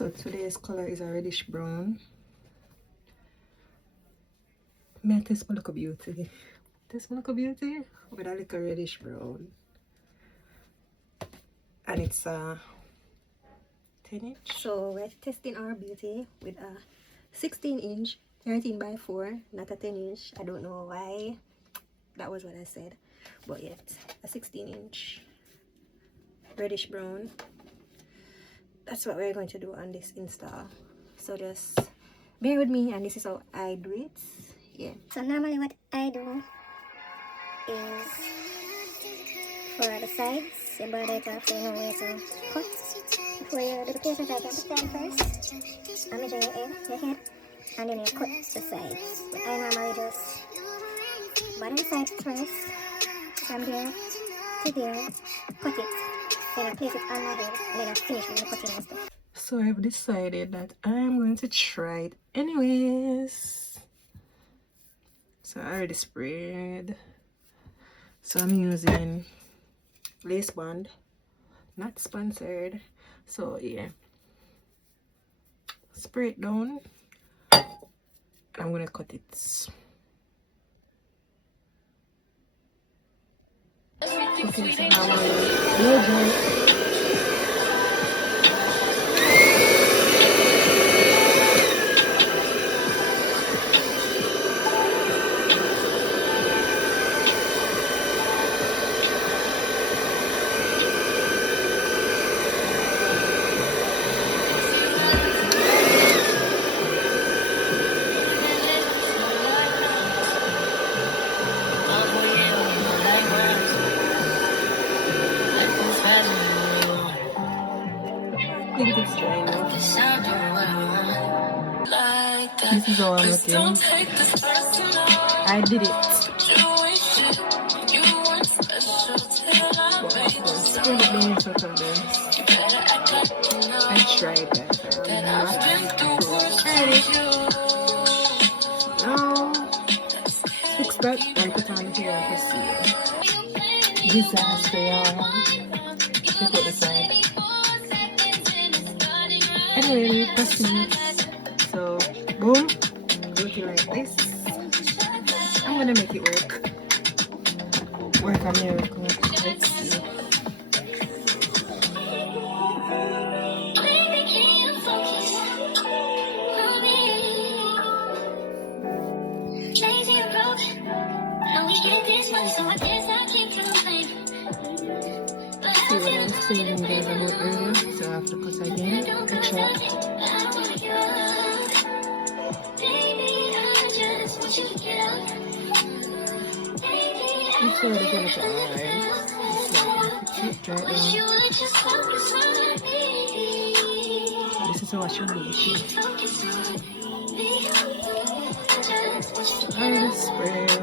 So today's color is a reddish brown. May I test my look beauty? Test my look beauty with a little reddish brown. And it's a 10 inch. So we're testing our beauty with a 16-inch 13 by 4, not a 10 inch. I don't know why that was what I said, but yet a 16-inch reddish brown. That's what we're going to do on this install. So just bear with me, and this is how I do it. Yeah. So normally what I do is for the sides, you border it off so you know where to cut. Before you do the placement, I can put down first. I measure your head, and then you cut the sides. But I normally just bottom side first, from there to there, cut it, then I place it on my head, and then I finish with the cutting and stuff. So I've decided that I'm going to try it anyways. So I already sprayed. So I'm using lace bond, not sponsored. So yeah, spray it down. I'm gonna cut it. Okay, so now I'm I think it's dry enough. This is how I'm looking. I did it. But of course, still not being such a mess. I tried that. Now, fix that and put on here and proceed. Disaster, y'all. Check out the side. Anyway, we proceed. So, boom, looking like this. I'm gonna make it work. Work a miracle. Let's see. See what I'm saying guys about earlier, so I have to cut again. Catch up. I'm sure they're gonna be alright. Just dry it down. This is how I should do it. I already sprayed.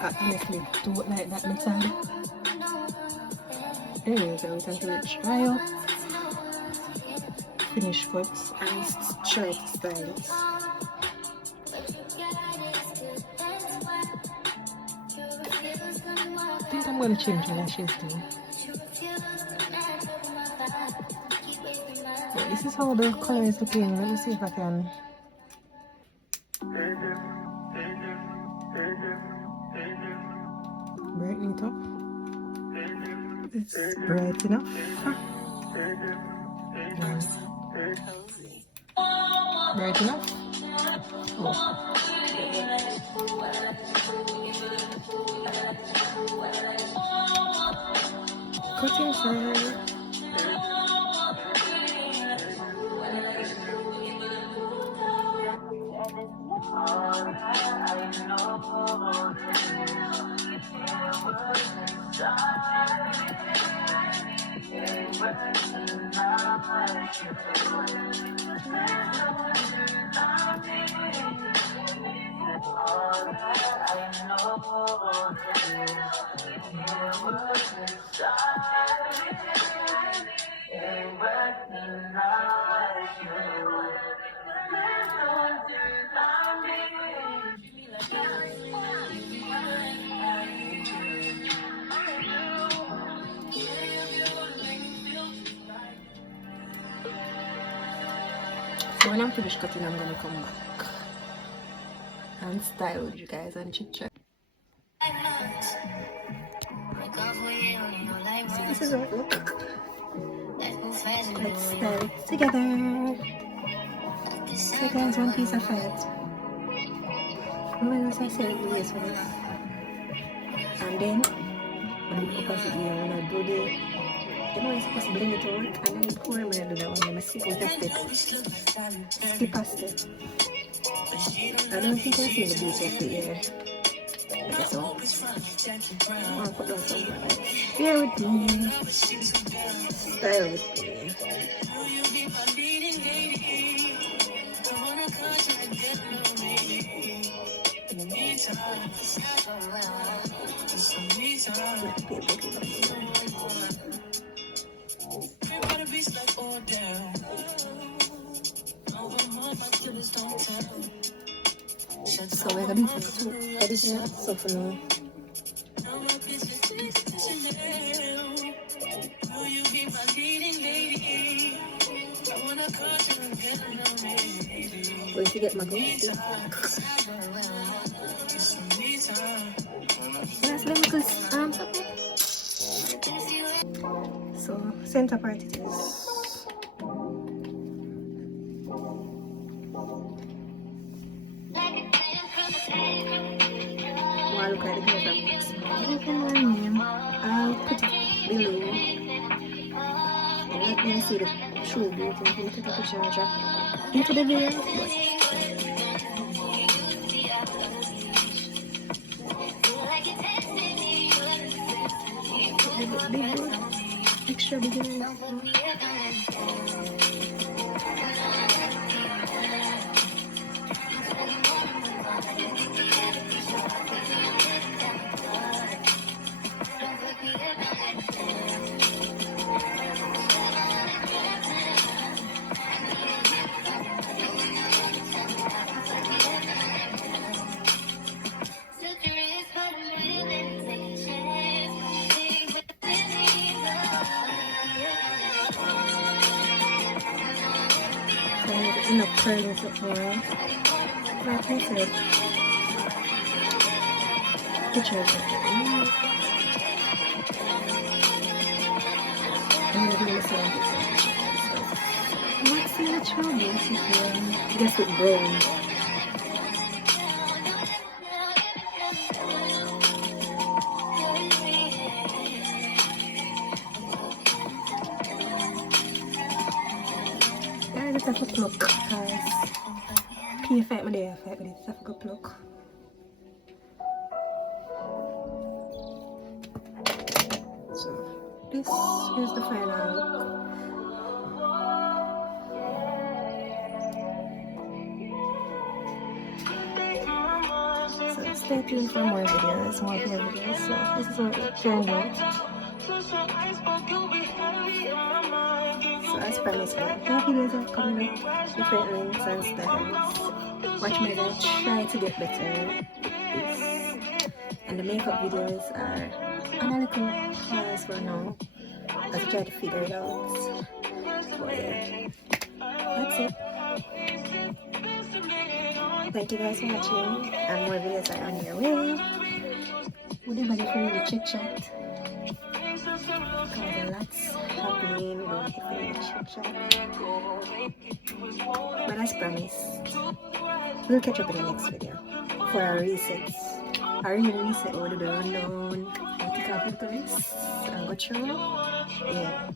I honestly do it like that inside. Anyways, I wait until it dry up. Finish cuts and try to style it. I think I'm going to change my lashes too. But this is how the color is looking. Let me see if I can. Brighten it up. It's bright enough. Bright enough? Oh. Cut inside. So when I'm finished cutting, I'm gonna come back and style with you guys and chit chat. So this is how it looks. Let's style it together. So guys, one piece of fight. Remember as I said the base for this. And then on the opposite ear when I do the, you know, it's supposed to blend it out, and then before I'm gonna do that one, I'm gonna skip with a step. Skip a step. I don't think I've seen the base of the ear. Okay, so I'm gonna put down some bear with me. Style with me. So we're gonna do some editing, so for now. Going to get my goose. Yes, let me goose arms up. So center part it is. While look at the guys that mix. I'll put it below. And let me see the true beauty. I'm going to take a picture and drop into the video. Big, extra big. Enough curling support. Like I said, pictures of it. I'm going to do the same thing. What's the natural basically? Guess with brown. I just have to pluck because P fight me there, fight me there, have to pluck. So this is the final look. So stay tuned for more videos, more videos. So this is what it turned out. So as promised, more videos are coming up, different links and styles. Watch me as I try to get better with this. And the makeup videos are on a little pause for now as I try to figure it out. But yeah, that's it. Thank you guys for watching, and more videos are on your way. Would anybody for the chit chat? Because a lot's happening, we're going to chit chat. But as promised, we'll catch up in the next video for our resets. Our real reset, what do the rundown, and take off the tourists and go through. Yeah.